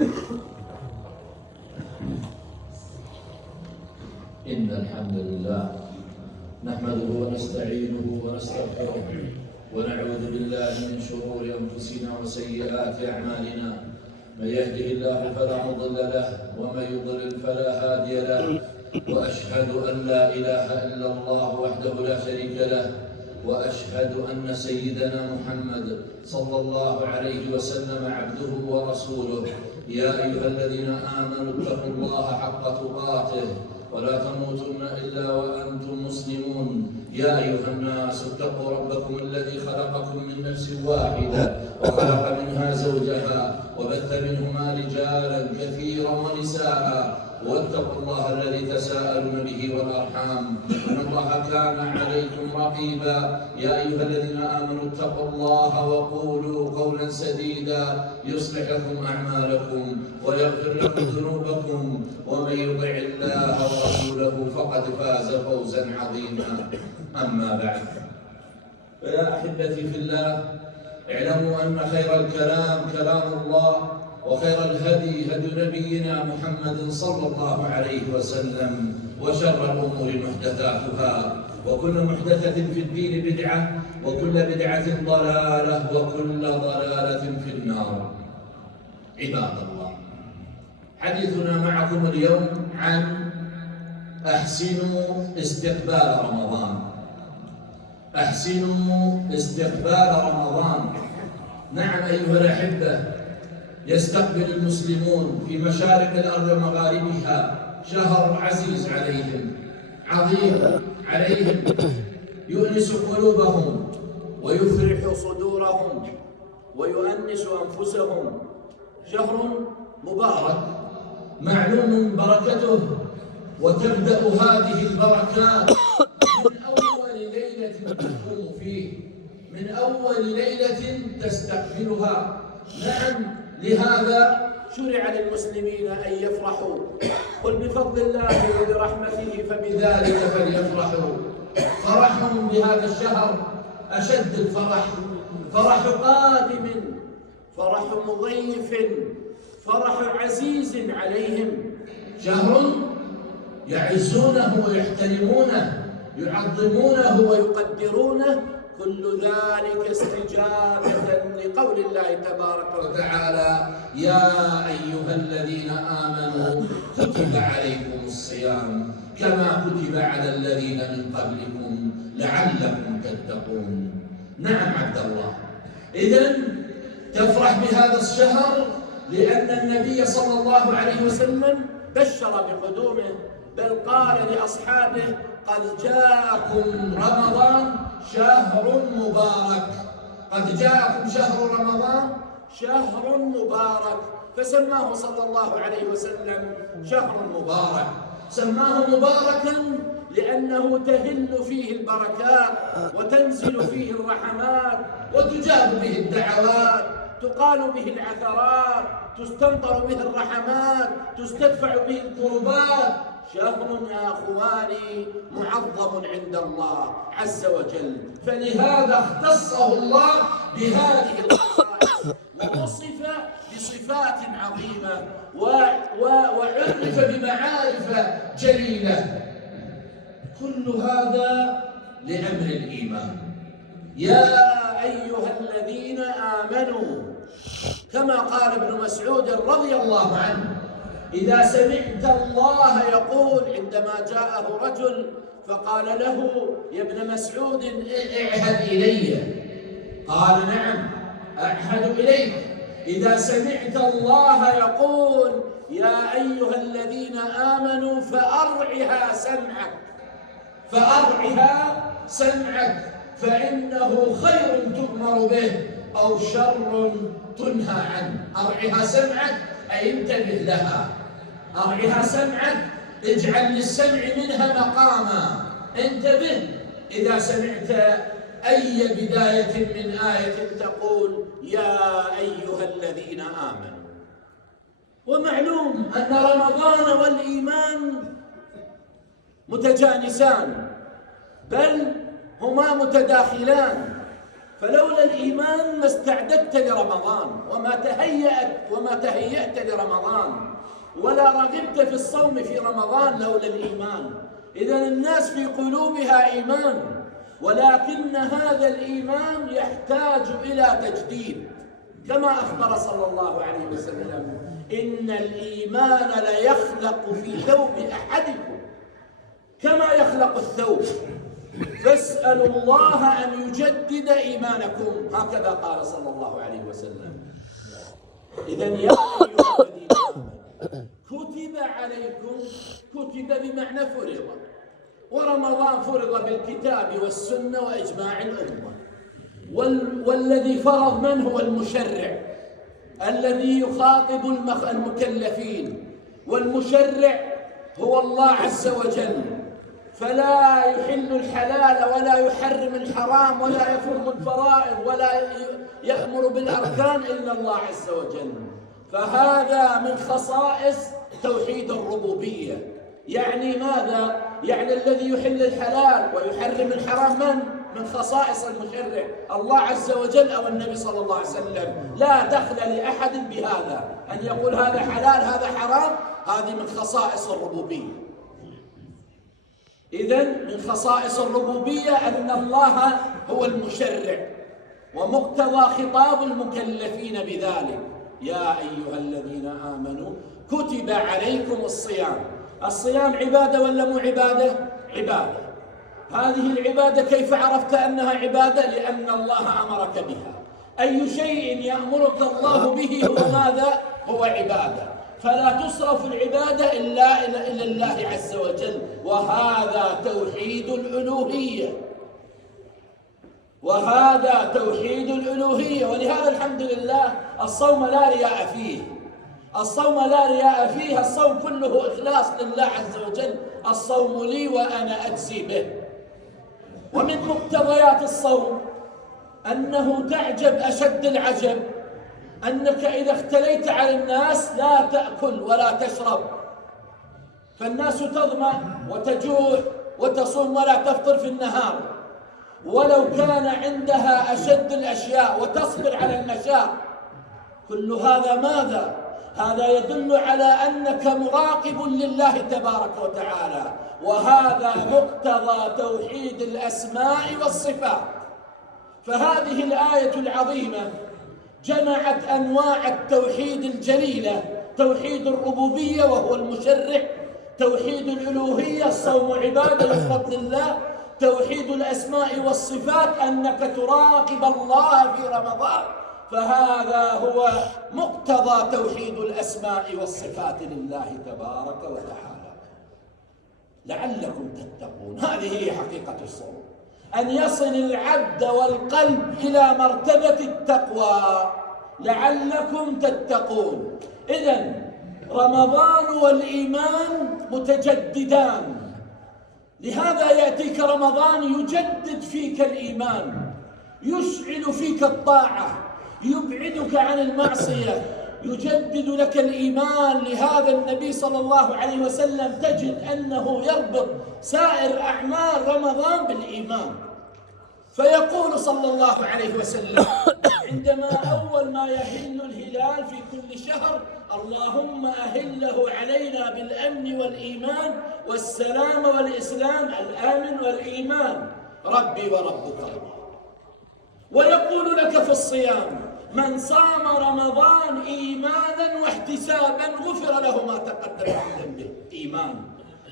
إن الحمد لله نحمده ونستعينه ونستغفره ونعوذ بالله من شرور أنفسنا وسيئات أعمالنا. من يهده الله فلا مضل له ومن يضلل فلا هادي له، وأشهد أن لا إله إلا الله وحده لا شريك له، وأشهد أن سيدنا محمد صلى الله عليه وسلم عبده ورسوله. يا أيها الذين آمنوا اتقوا الله حق تقاته ولا تموتن إلا وأنتم مسلمون. يا أيها الناس اتقوا ربكم الذي خلقكم من نفس واحدة وخلق منها زوجها وبث منهما رجالا كثيرا ونساء، واتقوا الله الذي تساءلون به والأرحام إن الله كان عليكم رقيبا. يا أيها الذين آمنوا اتقوا الله وقولوا قولا سديدا يصلح لكم أعمالكم ويغفر لكم ذنوبكم، ومن يطع الله ورسوله فقد فاز فوزا عظيما. أما بعد، فيا أحبتي في الله، اعلموا أن خير الكلام كلام الله، وخير الهدي هدي نبينا محمد صلى الله عليه وسلم، وشر الأمور محدثاتها، وكل محدثة في الدين بدعة، وكل بدعة ضلالة، وكل ضلالة في النار. عباد الله، حديثنا معكم اليوم عن أحسنوا استقبال رمضان. أحسنوا استقبال رمضان. نعم أيها الأحبة، يستقبل المسلمون في مشارق الأرض ومغاربها شهر عزيز عليهم، عظيم عليهم، يؤنس قلوبهم ويفرح صدورهم ويؤنس أنفسهم. شهر مبارك معلوم بركته، وتبدأ هذه البركات من أول ليلة تقوم فيه، من أول ليلة تستقبلها. نعم، لهذا شرع للمسلمين أن يفرحوا. قل بفضل الله وبرحمته فبذلك فليفرحوا. فرحهم بهذا الشهر أشد الفرح، فرح قادم، فرح مضيف، فرح عزيز عليهم. شهر يعزونه ويحترمونه، يعظمونه ويقدرونه، كل ذلك استجابة لقول الله تبارك وتعالى: يا أيها الذين آمنوا كتب عليكم الصيام كما كتب على الذين من قبلكم لعلكم تتقون. نعم عبد الله، إذن تفرح بهذا الشهر لأن النبي صلى الله عليه وسلم بشر بقدومه، بل قال لأصحابه: قد جاءكم رمضان شهر مبارك. قد جاءكم شهر رمضان شهر مبارك، فسماه صلى الله عليه وسلم شهر مبارك. سماه مباركا لأنه تهل فيه البركات وتنزل فيه الرحمات وتجاب به الدعوات، تقال به العثرات، تستمطر به الرحمات، تستدفع به الكربات. شهر يا أخواني معظم عند الله عز وجل، فلهذا اختصه الله بهذه الخصائص ووصف بصفات عظيمة وعرف بمعارف جليلة. كل هذا لأمر الإيمان. يا أيها الذين آمنوا، كما قال ابن مسعود رضي الله عنه: إذا سمعت الله يقول، عندما جاءه رجل فقال له: يا ابن مسعود اعهد إلي. قال: نعم أعهد إليك. إذا سمعت الله يقول: يا أيها الذين آمنوا فأرعها سمعك، فأرعها سمعك، فإنه خير تؤمر به أو شر تنهى عنه. أرعها سمعك أي انتبه لها، أرعها سمعك، اجعل للسمع منها مقاما، انتبه. إذا سمعت أي بداية من آية تقول: يا أيها الذين آمنوا. ومعلوم أن رمضان والإيمان متجانسان، بل هما متداخلان، فلولا الإيمان ما استعددت لرمضان وما تهيأت لرمضان ولا رغبت في الصوم في رمضان لولا الإيمان. إذن الناس في قلوبها إيمان، ولكن هذا الإيمان يحتاج إلى تجديد، كما أخبر صلى الله عليه وسلم: إن الإيمان ليخلق في ثوب أحدكم كما يخلق الثوب، فاسألوا الله أن يجدد إيمانكم، هكذا قال صلى الله عليه وسلم. إذن يا أيها الذين آمنوا كتب عليكم، كتب بمعنى فرض، ورمضان فرض بالكتاب والسنة وإجماع الأمة، والذي فرض من هو؟ المشرع الذي يخاطب المكلفين، والمشرع هو الله عز وجل، فلا يحل الحلال ولا يحرم الحرام ولا يفرض الفرائض ولا يأمر بالأركان إلا الله عز وجل. فهذا من خصائص توحيد الربوبية. يعني ماذا؟ يعني الذي يحل الحلال ويحرم الحرام من خصائص المشرع الله عز وجل أو النبي صلى الله عليه وسلم. لا دخل لأحد بهذا، أن يقول هذا حلال هذا حرام، هذه من خصائص الربوبية. إذن من خصائص الربوبية أن الله هو المشرع، ومقتضى خطاب المكلفين بذلك: يا أيها الذين آمنوا كتب عليكم الصيام. الصيام عبادة ولا مو عبادة؟ عبادة. هذه العبادة كيف عرفت أنها عبادة؟ لأن الله أمرك بها. أي شيء يأمرك الله به هو ماذا؟ هو عبادة، فلا تصرف العبادة إلا إلى الله عز وجل، وهذا توحيد الألوهية، وهذا توحيد الألوهية. ولهذا الحمد لله الصوم لا رياء فيه، الصوم لا رياء فيه، الصوم كله إخلاص لله عز وجل: الصوم لي وأنا أجزي به. ومن مقتضيات الصوم أنه تعجب أشد العجب أنك إذا اختليت على الناس لا تأكل ولا تشرب، فالناس تظمأ وتجوع وتصوم ولا تفطر في النهار، ولو كان عندها أشد الأشياء وتصبر على المشاق. كل هذا ماذا؟ هذا يدل على أنك مراقب لله تبارك وتعالى، وهذا مقتضى توحيد الأسماء والصفات. فهذه الآية العظيمة جمعت أنواع التوحيد الجليلة: توحيد الربوبية وهو المشرع، توحيد الألوهية الصوم عبادة بفضل الله، توحيد الأسماء والصفات أنك تراقب الله في رمضان. فهذا هو مقتضى توحيد الأسماء والصفات لله تبارك وتعالى لعلكم تتقون. هذه هي حقيقة الصوم، أن يصل العبد والقلب إلى مرتبة التقوى لعلكم تتقون. إذن رمضان والإيمان متجددان، لهذا يأتيك رمضان يجدد فيك الإيمان، يشعل فيك الطاعة، يبعدك عن المعصية، يجدد لك الإيمان. لهذا النبي صلى الله عليه وسلم تجد أنه يربط سائر أعمال رمضان بالإيمان، فيقول صلى الله عليه وسلم عندما أول ما يهل الهلال في كل شهر: اللهم أهله علينا بالأمن والإيمان والسلام والإسلام، الآمن والإيمان ربي وربك الله. ويقول لك في الصيام: من صام رمضان إيمانا واحتسابا غفر له ما تقدم من ذنبه. إيمان.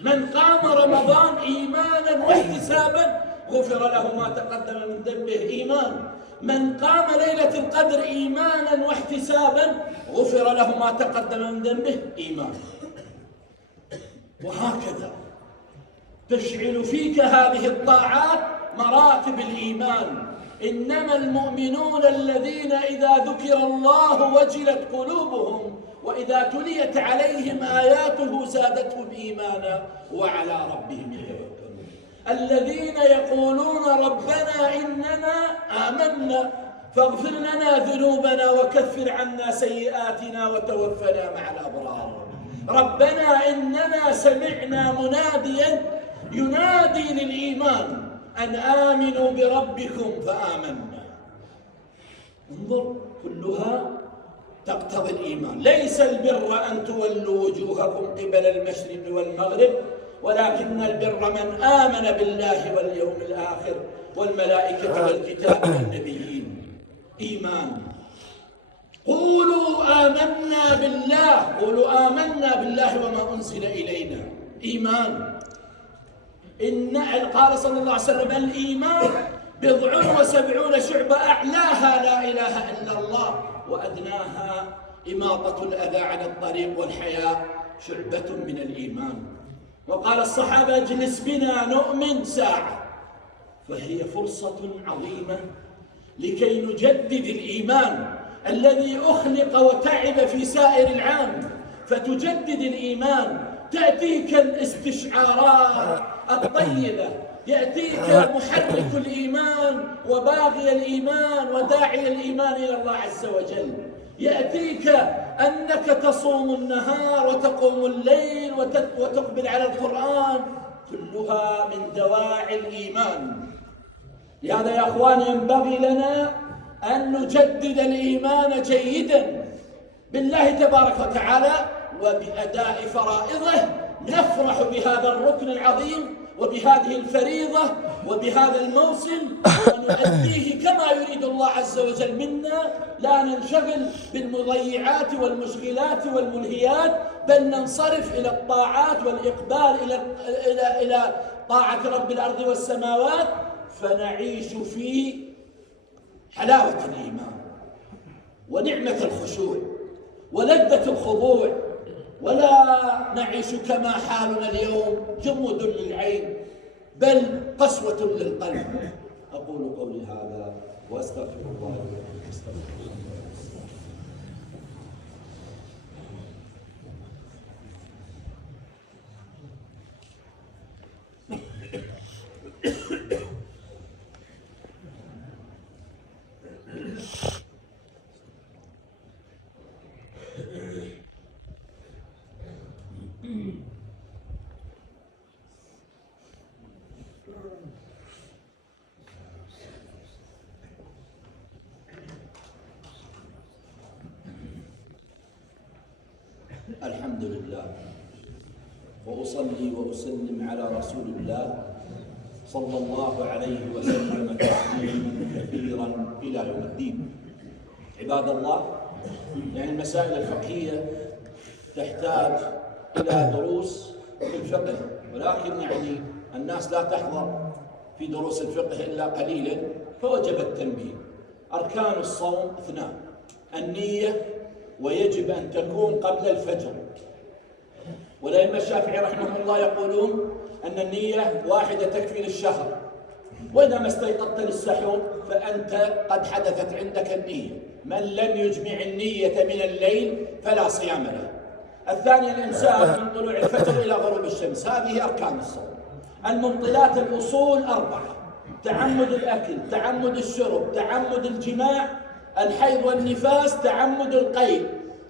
من قام رمضان إيمانا واحتسابا غفر له ما تقدم من ذنبه. إيمان. من قام ليلة القدر إيمانا واحتسابا غفر له ما تقدم من ذنبه. إيمان. وهكذا تشعل فيك هذه الطاعات مراتب الإيمان. إنما المؤمنون الذين إذا ذكر الله وجلت قلوبهم وإذا تليت عليهم آياته زادتهم إيمانا وعلى ربهم يتوكلون. الذين يقولون ربنا إننا آمنا فاغفر لنا ذنوبنا وكفر عنا سيئاتنا وتوفنا مع الأبرار. ربنا إننا سمعنا مناديا ينادي للإيمان أن آمنوا بربكم فآمنا. انظر، كلها تقتضي الإيمان. ليس البر أن تولوا وجوهكم قبل المشرق والمغرب، ولكن البر من آمن بالله واليوم الآخر والملائكة والكتاب والنبيين. إيمان. قولوا آمنا بالله وما أنزل إلينا. إيمان. قال صلى الله عليه وسلم: الإيمان 70 شعبة، أعلاها لا إله إلا الله، وأدناها إماطة الأذى عن الطريق والحياء شعبة من الإيمان. وقال الصحابة: اجلس بنا نؤمن ساعة. فهي فرصة عظيمة لكي نجدد الإيمان الذي أخلق وتعب في سائر العام، فتجدد الإيمان. تأتيك الاستشعارات الطيبة، يأتيك محرك الإيمان وباغي الإيمان وداعي الإيمان إلى الله عز وجل. يأتيك أنك تصوم النهار وتقوم الليل وتقبل على القرآن، كلها من دواعي الإيمان. لهذا يا أخوان ينبغي لنا أن نجدد الإيمان جيدا بالله تبارك وتعالى، وبأداء فرائضه نفرح بهذا الركن العظيم وبهذه الفريضة وبهذا الموسم، ونؤديه كما يريد الله عز وجل منا. لا ننشغل بالمضيعات والمشغلات والملهيات، بل ننصرف إلى الطاعات والإقبال إلى طاعة رب الأرض والسماوات، فنعيش في حلاوة الإيمان ونعمة الخشوع ولذة الخضوع، ولا نعيش كما حالنا اليوم جمود للعين بل قسوة للقلب. أقول قولي هذا وأستغفر الله لي. الحمد لله، وأصلي وأسلم على رسول الله صلى الله عليه وسلم تسليما كثيرا إلى يوم الدين. عباد الله، يعني المسائل الفقهية تحتاج إلى دروس في الفقه، ولكن يعني الناس لا تحضر في دروس الفقه إلا قليلا، فوجب التنبيه. أركان الصوم 2: النية، ويجب أن تكون قبل الفجر. والأئمة الشافعي رحمهم الله يقولون أن النية واحدة تكفي للشهر، وإذا ما استيقظت للسحور فأنت قد حدثت عندك النية. من لم يجمع النية من الليل فلا صيام له. الثاني الإمساك من طلوع الفجر إلى غروب الشمس. هذه أركان الصوم. المبطلات الأصول 4: تعمد الأكل، تعمد الشرب، تعمد الجماع، الحيض والنفاس، تعمد القيء.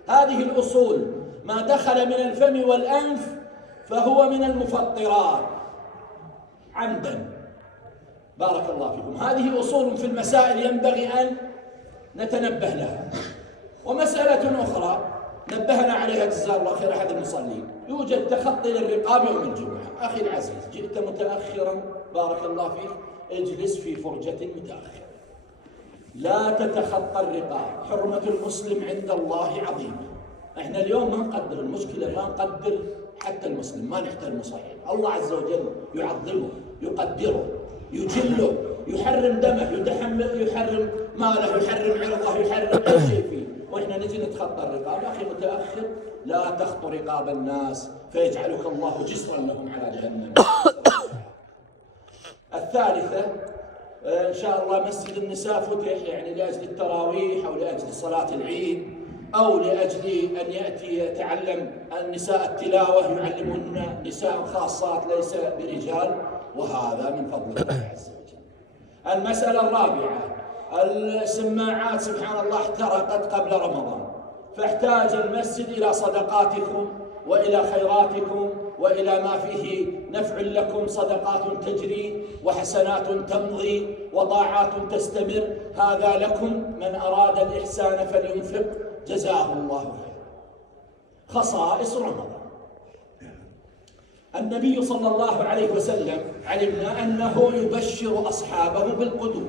هذه الأصول ما دخل من الفم والأنف فهو من المفطرات عمدا. بارك الله فيكم. هذه أصول في المسائل ينبغي أن نتنبه لها. ومسألة أخرى نبهنا عليها جزاه الله خير أحد المصلين: يوجد تخطي للرقاب يوم الجمعة. أخي العزيز، جئت متأخرا، بارك الله فيك، اجلس في فرجة متأخر، لا تتخطى الرقاب. حرمة المسلم عند الله عظيمة. احنا اليوم ما نقدر المشكلة، ما نقدر حتى المسلم، ما نحترمه صحيح. الله عز وجل يعظمه، يقدره، يجله، يحرم دمه، يحرم ماله، يحرم عرضه، يحرم اي شيء فيه، واحنا نجي نتخطى الرقاب. اخي متأخر، لا تخطو رقاب الناس فيجعلك الله جسرا لهم على جهنم. الثالثة إن شاء الله مسجد النساء فتح، يعني لأجل التراويح أو لأجل صلاة العيد أو لأجل أن يأتي يتعلم النساء التلاوة، يعلمون نساء خاصات ليس برجال، وهذا من فضل الله عز وجل. المسألة الرابعة: السماعات سبحان الله احترقت قبل رمضان، فاحتاج المسجد إلى صدقاتكم وإلى خيراتكم وإلى ما فيه نفع لكم، صدقات تجري وحسنات تمضي وطاعات تستمر. هذا لكم من أراد الإحسان فلينفق جزاه الله خيرا. خصائص رمضان. النبي صلى الله عليه وسلم علمنا أنه يبشر أصحابه بالقدوم،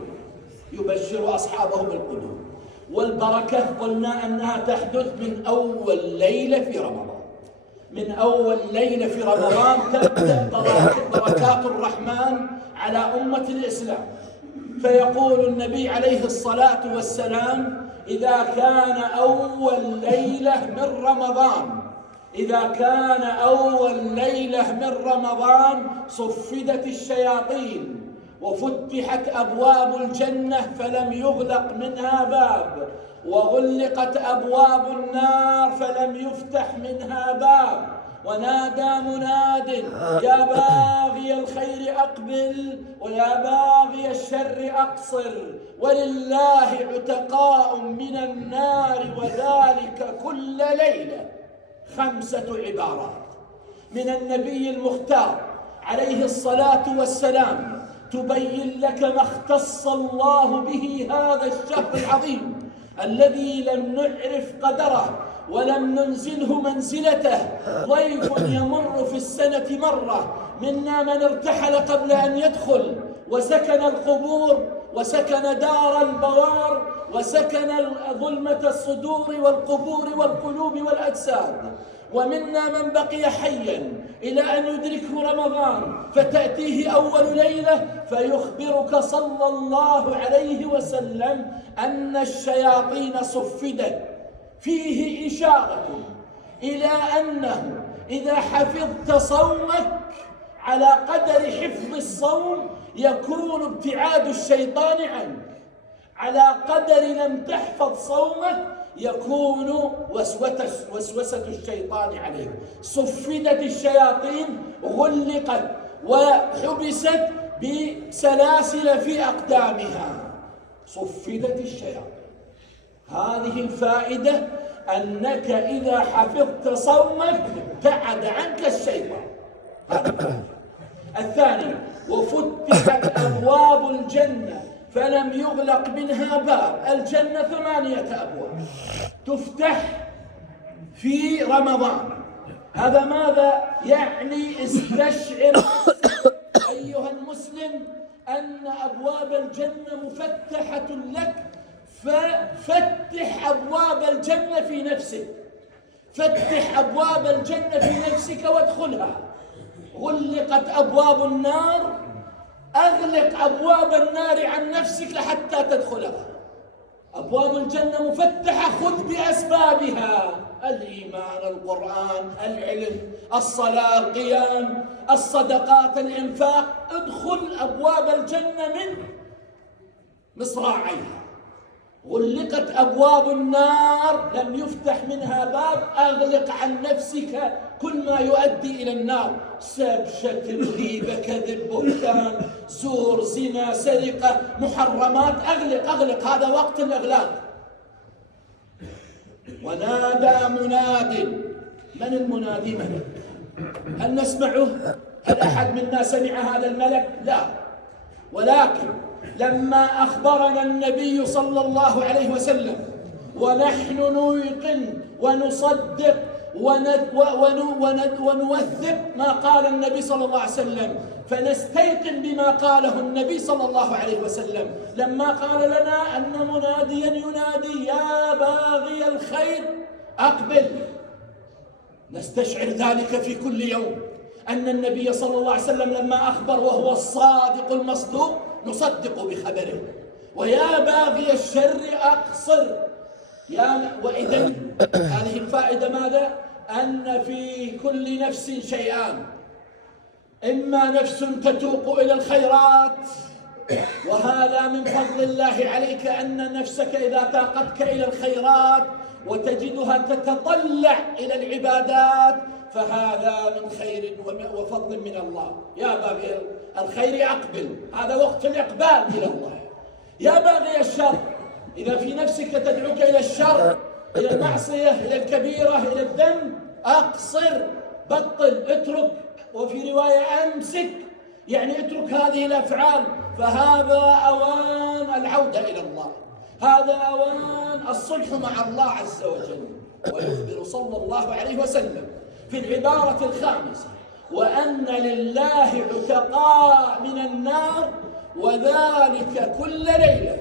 يبشر أصحابه بالقدوم، والبركة قلنا أنها تحدث من أول ليلة في رمضان. من أول ليلة في رمضان تبدأ بركات الرحمن على أمة الإسلام. فيقول النبي عليه الصلاة والسلام: إذا كان أول ليلة من رمضان، إذا كان أول ليلة من رمضان صفدت الشياطين وفتحت أبواب الجنة فلم يغلق منها باب، وغلقت أبواب النار فلم يفتح منها باب، ونادى مناد: يا باغي الخير أقبل ويا باغي الشر أقصر، ولله عتقاء من النار وذلك كل ليلة. 5 عبارات من النبي المختار عليه الصلاة والسلام تبين لك ما اختص الله به هذا الشهر العظيم الذي لم نعرف قدره ولم ننزله منزلته. ضيف يمر في السنة مرة، منا من ارتحل قبل أن يدخل وسكن القبور وسكن دار البوار وسكن ظلمة الصدور والقبور والقلوب والأجساد، ومنا من بقي حيا إلى أن يدركه رمضان فتأتيه أول ليلة فيخبرك صلى الله عليه وسلم أن الشياطين صفدت. فيه إشارة إلى أنه إذا حفظت صومك على قدر حفظ الصوم يكون ابتعاد الشيطان عنك، على قدر لم تحفظ صومك يكون وسوسة الشيطان عليك. صفدت الشياطين، غلقت وحبست بسلاسل في أقدامها. صفدت الشياطين. هذه الفائدة أنك إذا حفظت صومك ابتعد عنك الشيطان. الثاني: وفتحت أبواب الجنة فلم يغلق منها باب. الجنة 8 أبواب تفتح في رمضان. هذا ماذا يعني؟ استشعر أيها المسلم أن أبواب الجنة مفتحة لك، ففتح أبواب الجنة في نفسك، فتح أبواب الجنة في نفسك وادخلها. غلقت أبواب النار، أغلق أبواب النار عن نفسك حتى تدخلها. أبواب الجنة مفتحة، خذ بأسبابها: الإيمان، القرآن، العلم، الصلاة، القيام، الصدقات، الإنفاق. ادخل أبواب الجنة من مصراعيها. غلقت أبواب النار، لم يفتح منها باب، أغلق عن نفسك كل ما يؤدي إلى النار: سب، شتم، غيبة، كذب، بهتان، زور، زنا، سرقة، محرمات. أغلق. هذا وقت الإغلاق. ونادى مناد. من المنادي؟ ملك. هل نسمعه؟ هل أحد منا سمع هذا الملك؟ لا. ولكن لما أخبرنا النبي صلى الله عليه وسلم ونحن نوقن ونصدق ونوثق ما قال النبي صلى الله عليه وسلم، فنستيقن بما قاله النبي صلى الله عليه وسلم لما قال لنا أن مناديا ينادي: يا باغي الخير أقبل. نستشعر ذلك في كل يوم، أن النبي صلى الله عليه وسلم لما أخبر وهو الصادق المصدوق نصدق بخبره. ويا باغي الشر أقصر. وإذن هذه الفائدة ماذا؟ أن في كل نفس شيئان: إما نفس تتوق إلى الخيرات، وهذا من فضل الله عليك أن نفسك إذا تاقتك إلى الخيرات وتجدها تتطلع إلى العبادات فهذا من خير وفضل من الله. يا باغي الخير أقبل، هذا وقت الإقبال إلى الله. يا باغي الشر، إذا في نفسك تدعوك إلى الشر، إلى المعصية، إلى الكبيرة، إلى الذنب، أقصر، بطل، اترك. وفي رواية: أمسك. يعني اترك هذه الأفعال، فهذا أوان العودة إلى الله، هذا أوان الصلح مع الله عز وجل. ويخبر صلى الله عليه وسلم في العبارة الخامسة: وأن لله عتقاء من النار وذلك كل ليلة.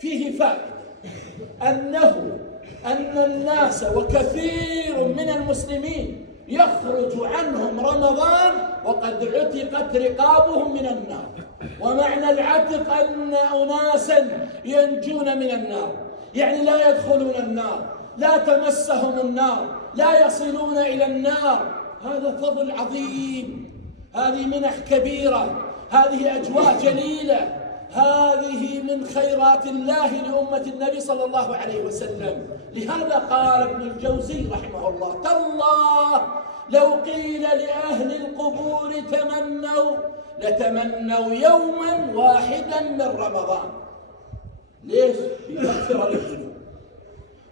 فيه فائدة أن الناس وكثير من المسلمين يخرج عنهم رمضان وقد عتقت رقابهم من النار. ومعنى العتق أن أناسا ينجون من النار، يعني لا يدخلون النار، لا تمسهم النار، لا يصلون إلى النار. هذا فضل عظيم، هذه منح كبيرة، هذه أجواء جليلة، هذه من خيرات الله لأمة النبي صلى الله عليه وسلم. لهذا قال ابن الجوزي رحمه الله: تالله لو قيل لأهل القبور تمنوا لتمنوا يوما واحدا من رمضان. ليش؟ ليغفر للذنوب.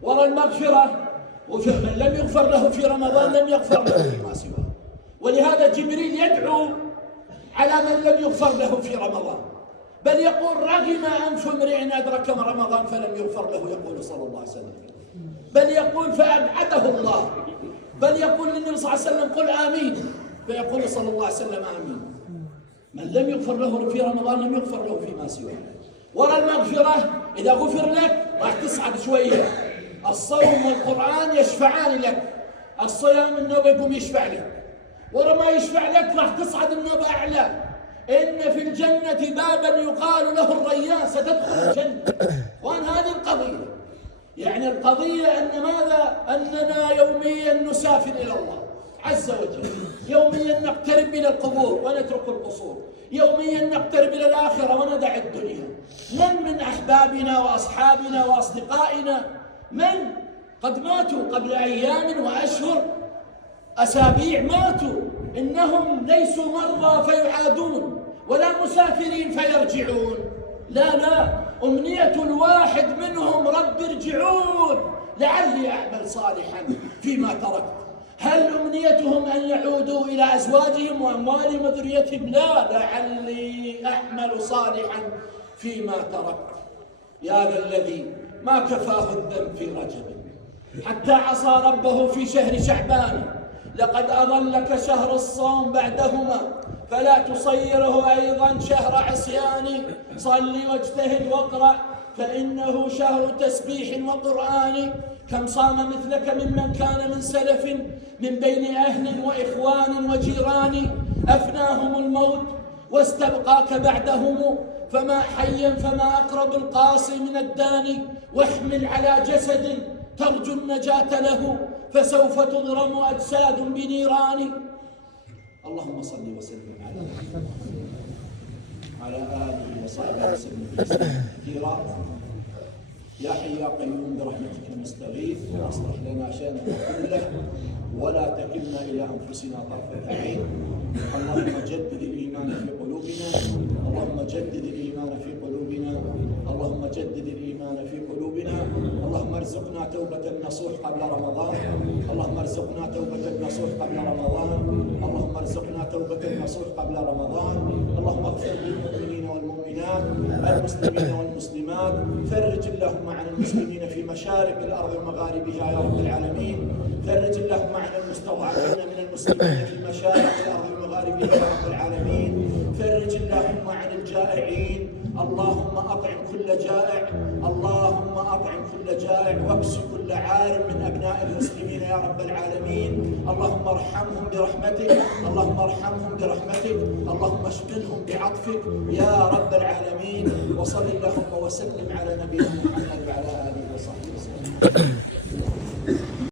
ورا المغفرة، ومن لم يغفر له في رمضان لم يغفر له فيما سواه. ولهذا جبريل يدعو على من لم يغفر له في رمضان، بل يقول: رغم أنف امرئ أدرك رمضان فلم يغفر له، يقول صلى الله عليه وسلم. بل يقول: فأبعده الله. بل يقول للنبي صلى الله عليه وسلم: قل آمين، فيقول صلى الله عليه وسلم: آمين. من لم يغفر له في رمضان لم يغفر له فيما سواه. ورا المغفرة إذا غفر لك راح تصعد شوية. الصوم والقرآن يشفعان لك. الصيام النوبة يقوم يشفع لك، ورا ما يشفع لك راح تصعد النوبة أعلى. إن في الجنة بابا يقال له الريان، ستدخل الجنة. وأن هذه القضية، يعني القضية أن ماذا؟ أننا يوميا نسافر إلى الله عز وجل، يوميا نقترب إلى القبور ونترك القصور، يوميا نقترب إلى الآخرة وندع الدنيا. من أحبابنا وأصحابنا وأصدقائنا من قد ماتوا قبل أيام وأشهر، أسابيع ماتوا، إنهم ليسوا مرضى فيعادون ولا مسافرين فيرجعون. لا، أمنية الواحد منهم: رب ارجعون لعلي أعمل صالحا فيما تركت. هل أمنيتهم أن يعودوا إلى أزواجهم وأموالهم وذريتهم؟ لا، لعلي أعمل صالحا فيما تركت. يا ذا الذي ما كفاه الذنب في رجب حتى عصى ربه في شهر شعبان، لقد أضلك شهر الصوم بعدهما، فلا تصيره أيضا شهر عصيان. صل واجتهد واقرأ فإنه شهر تسبيح وقرآن. كم صام مثلك ممن كان من سلف، من بين أهل وإخوان وجيران، أفناهم الموت واستبقاك بعدهم، فما حيا فما أقرب القاصي من الداني. واحمل على جسد ترجو النجاة له، فسوف تضرم أجساد بنيران. اللهم صل وسلم على آله وصحبه وسلم كثيرا. يا حي يا قيوم برحمتك نستغيث، واصلح لنا شأننا كله ولا تكلنا إلى أنفسنا طرفة عين. اللهم جدد الإيمان في قلوبنا، اللهم جدد الإيمان في قلوبنا، اللهم جدد الإيمان في قلوبنا. اللهم ارزقنا توبة نصوح قبل رمضان، اللهم ارزقنا توبة نصوح قبل رمضان، اللهم ارزقنا توبة نصوح قبل رمضان. اللهم اغفر للمؤمنين والمؤمنات، المسلمين والمسلمات. فرج اللهم عن المسلمين في مشارق الأرض ومغاربها يا رب العالمين. فرج اللهم عن المستضعفين من المسلمين في مشارق الأرض ومغاربها يا رب العالمين. فرج اللهم عن الجائعين. اللهم أطعم كل جائع، اللهم أطعم كل جائع، واكس كل عار من أبناء المسلمين يا رب العالمين. اللهم ارحمهم برحمتك، اللهم ارحمهم برحمتك، اللهم اشملهم بعطفك يا رب العالمين. وصل اللهم وسلم على نبينا محمد وعلى آله وصحبه وسلم.